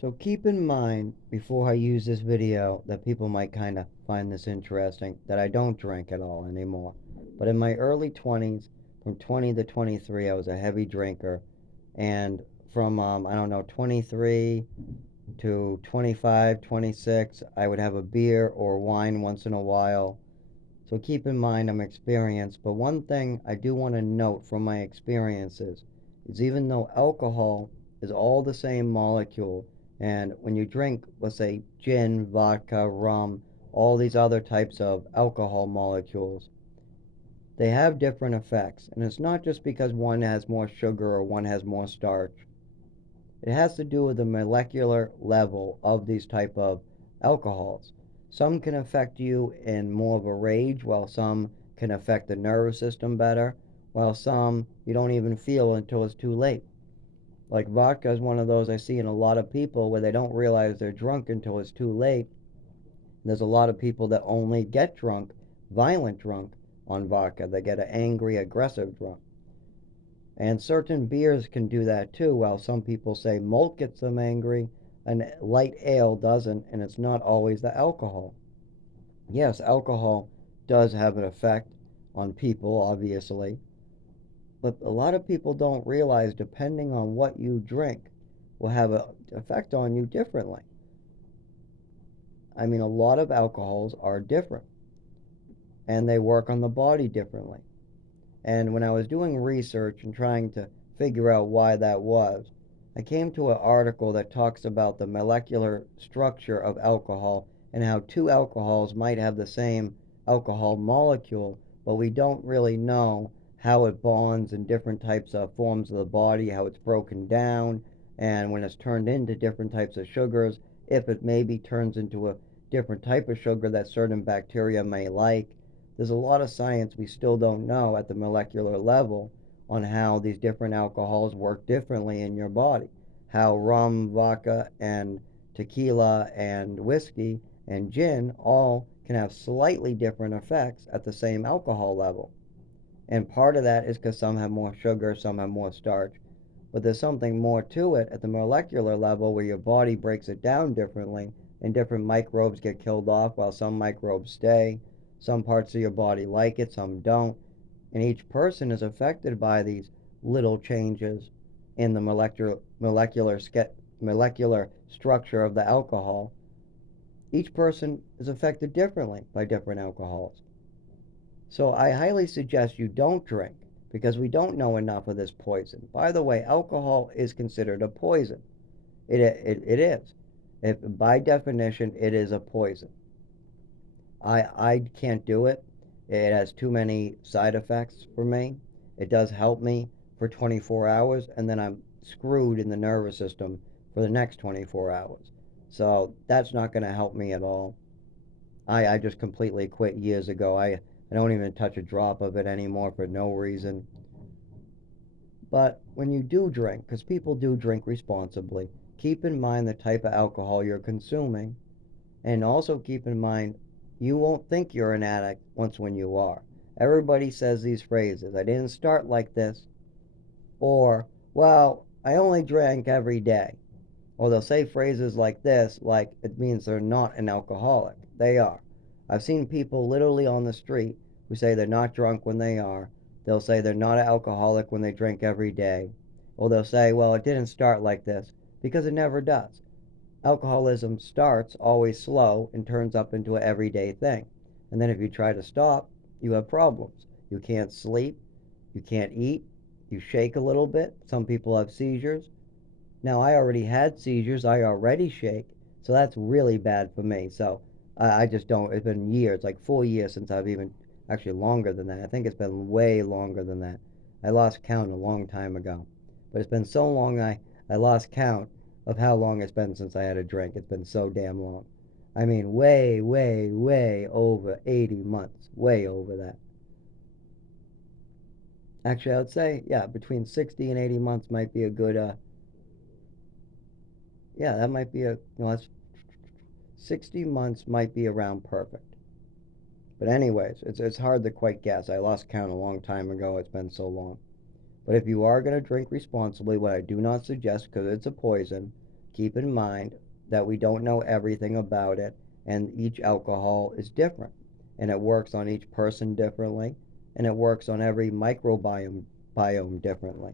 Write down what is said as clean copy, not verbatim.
So keep in mind before I use this video that people might kind of find this interesting that I don't drink at all anymore. But in my early 20s, from 20 to 23, I was a heavy drinker. And from, I don't know, 23 to 25, 26, I would have a beer or wine once in a while. So keep in mind I'm experienced. But one thing I do want to note from my experiences is even though alcohol is all the same molecule, and when you drink, let's say, gin, vodka, rum, all these other types of alcohol molecules, they have different effects. And it's not just because one has more sugar or one has more starch. It has to do with the molecular level of these type of alcohols. Some can affect you in more of a rage, while some can affect the nervous system better, while some you don't even feel until it's too late. Like vodka is one of those I see in a lot of people where they don't realize they're drunk until it's too late. There's a lot of people that only get drunk, violent drunk, on vodka. They get an angry, aggressive drunk. And certain beers can do that too, while some people say malt gets them angry, and light ale doesn't, and it's not always the alcohol. Yes, alcohol does have an effect on people, obviously, but a lot of people don't realize depending on what you drink will have an effect on you differently. I mean, a lot of alcohols are different, and they work on the body differently. And when I was doing research and trying to figure out why that was, I came to an article that talks about the molecular structure of alcohol and how two alcohols might have the same alcohol molecule, but we don't really know how it bonds in different types of forms of the body, how it's broken down, and when it's turned into different types of sugars, if it maybe turns into a different type of sugar that certain bacteria may like. There's a lot of science we still don't know at the molecular level on how these different alcohols work differently in your body. How rum, vodka, and tequila, and whiskey, and gin all can have slightly different effects at the same alcohol level. And part of that is because some have more sugar, some have more starch. But there's something more to it at the molecular level where your body breaks it down differently and different microbes get killed off while some microbes stay. Some parts of your body like it, some don't. And each person is affected by these little changes in the molecular structure of the alcohol. Each person is affected differently by different alcohols. So I highly suggest you don't drink because we don't know enough of this poison. By the way, alcohol is considered a poison. It is. If, by definition, it is a poison. I can't do it. It has too many side effects for me. It does help me for 24 hours, and then I'm screwed in the nervous system for the next 24 hours. So that's not going to help me at all. I just completely quit years ago. I don't even touch a drop of it anymore for no reason. But when you do drink, because people do drink responsibly, keep in mind the type of alcohol you're consuming, and also keep in mind you won't think you're an addict once when you are. Everybody says these phrases: I didn't start like this, or, well, I only drank every day. Or they'll say phrases like this, like it means they're not an alcoholic. They are. I've seen people literally on the street who say they're not drunk when they are. They'll say they're not an alcoholic when they drink every day. Or they'll say, well, it didn't start like this, because it never does. Alcoholism starts always slow and turns up into an everyday thing. And then if you try to stop, you have problems. You can't sleep, you can't eat, you shake a little bit. Some people have seizures. Now, I already had seizures, I already shake, so that's really bad for me. So I just don't, it's been years, like 4 years since I've even, actually longer than that. I think it's been way longer than that. I lost count a long time ago. But it's been so long I lost count of how long it's been since I had a drink. It's been so damn long. I mean, way, way, way over 80 months. Way over that. Actually, I would say, yeah, between 60 and 80 months might be a good, yeah, that might be a, no, that's 60 months might be around perfect. But anyways, it's hard to quite guess. I lost count a long time ago. It's been so long. But if you are going to drink responsibly, what I do not suggest because it's a poison, Keep in mind that we don't know everything about it, and each alcohol is different, and it works on each person differently, and it works on every microbiome differently.